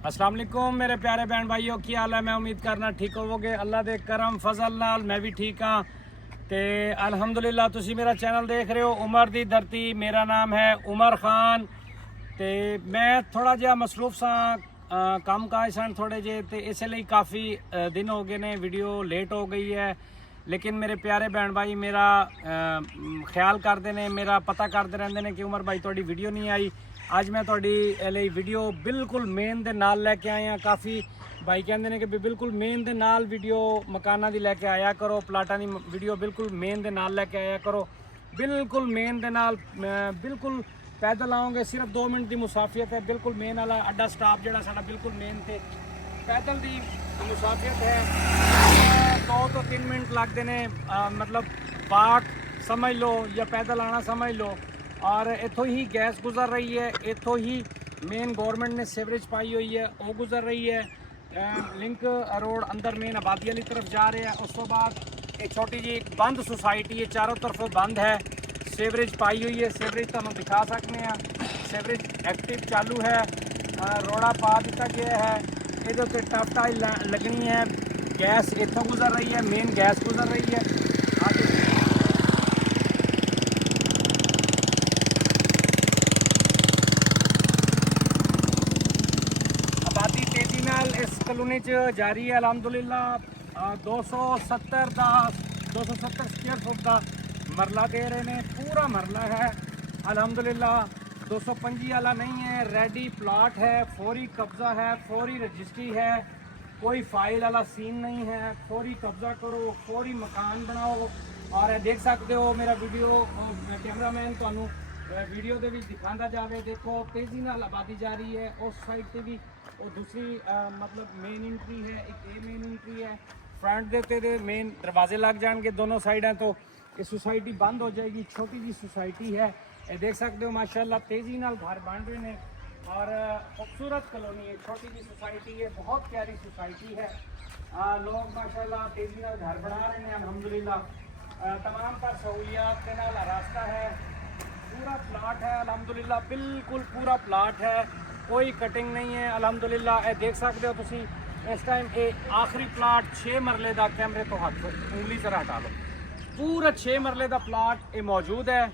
अस्सलाम वालेकुम मेरे प्यारे बहन भाइयों, की हाल है। मैं उम्मीद करना ठीक होवोगे। अल्लाह दे करम फजल नाल मैं भी ठीक हाँ। तो अलहमदुलिल्लाह तुसी मेरा चैनल देख रहे हो उमर दी धरती। मेरा नाम है उमर खान। तो मैं थोड़ा जिहा मसरूफ सा काम काज सन थोड़े जे, तो इसलिए काफ़ी दिन हो गए ने, वीडियो लेट हो गई है। लेकिन मेरे प्यारे बहन भाई मेरा ख्याल करते हैं, मेरा पता करते रहते हैं कि उमर भाई थोड़ी वीडियो नहीं आई। ਅੱਜ मैं ਤੁਹਾਡੀ ਲਈ ਵੀਡੀਓ ਬਿਲਕੁਲ ਮੇਨ ਦੇ ਨਾਲ ਲੈ ਕੇ ਆਇਆ। ਕਾਫੀ ਭਾਈ ਕਹਿੰਦੇ ਨੇ ਕਿ ਬਿਲਕੁਲ ਮੇਨ ਦੇ ਨਾਲ ਵੀਡੀਓ ਮਕਾਨਾਂ ਦੀ ਲੈ ਕੇ ਆਇਆ ਕਰੋ, ਪਲਾਟਾਂ ਦੀ ਵੀਡੀਓ ਬਿਲਕੁਲ ਮੇਨ ਦੇ ਨਾਲ ਲੈ ਕੇ ਆਇਆ ਕਰੋ। ਬਿਲਕੁਲ ਮੇਨ ਦੇ ਨਾਲ ਬਿਲकुल पैदल आओगे, सिर्फ 2 मिनट की मुसाफियत है। बिल्कुल मेन वाला अड्डा स्टाफ जोड़ा साडा बिल्कुल मेन से पैदल की मुसाफियत है। 2 तो 3 मिनट लगते हैं, मतलब बाग समझ लो या पैदल आना समझ लो। और इतों ही गैस गुजर रही है, इतों ही मेन गवर्नमेंट ने सीवरेज पाई हुई है, वो गुजर रही है। लिंक रोड अंदर मेन आबादी वाली तरफ जा रहे हैं। उस तो बाद एक छोटी जी बंद सोसाइटी है, चारों तरफों बंद है, सीवरेज पाई हुई है। सीवरेज तुहानू दिखा सकते हैं, सीवरेज एक्टिव चालू है, रोड़ा पा दिता गया है। ये टफ टाइल लगनी है। गैस इतों गुजर रही है, मेन गैस गुजर रही है। आबादी तेजी नाल इस कलोनी च जारी है। अलहमदुलिल्लाह 270 स्क्वेयर फुट का मरला दे रहे हैं, पूरा मरला है। अलहमदुलिल्लाह 225 वाला नहीं है, रेडी प्लाट है, फौरी कब्ज़ा है, फौरी रजिस्ट्री है, कोई फाइल वाला सीन नहीं है। फौरी कब्ज़ा करो, फौरी मकान बनाओ। और देख सकते हो मेरा वीडियो कैमरामैन तुहानू वीडियो के दिखाता जाए। देखो तेज़ी नाल आबादी जा रही है। उस साइड से भी और दूसरी मतलब मेन एंट्री है, एक ये मेन एंट्री है। फ्रंट देते दे मेन दरवाजे लग जाएंगे दोनों साइड, तो ये सोसाइटी बंद हो जाएगी। छोटी जी सोसाइटी है, ये देख सकते हो माशाल्लाह तेज़ी नाल घर बन रहे हैं। और खूबसूरत कॉलोनी है, छोटी जी सोसाइटी है, बहुत प्यारी सोसाइटी है। लोग माशाल्लाह तेज़ी नाल घर बना रहे हैं। अल्हम्दुलिल्लाह तमाम पर सहूलियात के नाल रास्ता है, पूरा प्लाट है। अल्हम्दुलिल्लाह बिल्कुल पूरा प्लाट है, कोई कटिंग नहीं है। अल्हम्दुलिल्लाह ये देख सकते हो तुसी इस टाइम ये आखिरी प्लाट 6 मरले का, कैमरे तो हाथ उंगली से हटा लो, पूरा 6 मरले का प्लाट ये मौजूद है।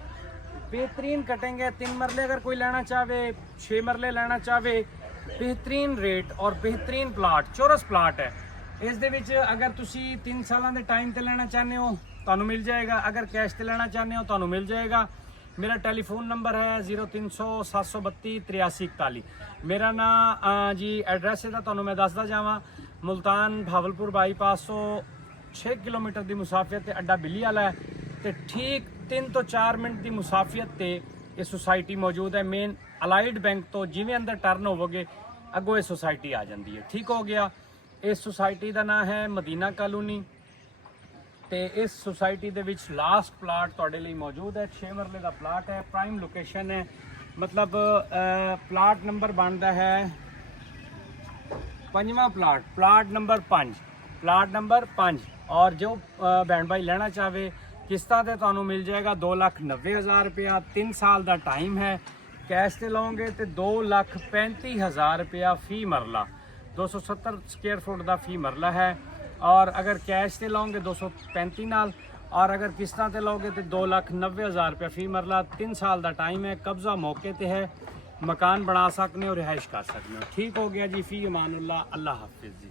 बेहतरीन कटिंग है। 3 मरले अगर कोई लेना चाहे, 6 मरले लेना चाहे, बेहतरीन रेट और बेहतरीन प्लाट, चौरस प्लाट है। इस दे विच अगर तुसी 3 सालों के टाइम ते लेना चाहते हो तो मिल जाएगा, अगर कैश ते लेना चाहते हो तो मिल जाएगा। मेरा टेलीफोन नंबर है 0300 732 8341। मेरा नाम जी एड्रैस है तो मैं दसदा जावा। मुल्तान भावलपुर बाईपास तो 6 किलोमीटर की मुसाफियत अड्डा बिल्ली वाला है, तो ठीक 3 तो 4 मिनट की मुसाफियत से ये सोसाइटी मौजूद है। मेन अलाइड बैंक तो जिमें अंदर टर्न होवोगे अगों ये सोसाइटी आ जाती है। ठीक हो गया। इस सोसाइटी का नाम है मदीना कॉलोनी। तो इस सोसाइटी के विच लास्ट प्लाट तुहाडे लई मौजूद है। 6 मरले का प्लाट है, प्राइम लोकेशन है। मतलब प्लाट नंबर बनता है 5वां प्लाट, प्लाट नंबर 5। और जो बहन भाई लेना चाहे किस्तां ते तुहानू मिल जाएगा 2,90,000 रुपया। 3 साल का टाइम है। कैश ते लोगे तो 2,35,000 रुपया फी मरला, 270 स्क्वेयर फुट का फी मरला है। और अगर कैश से लोगे 235 नाल, और अगर किस्तां ते लोगे तो 2,90,000 रुपया फी मरला। 3 साल का टाइम है, कब्ज़ा मौके ते है, मकान बना सकने और रिहाइश कर सकते हो। ठीक हो गया जी। फी अमानुल्लाह, अल्लाह हाफिज़ जी।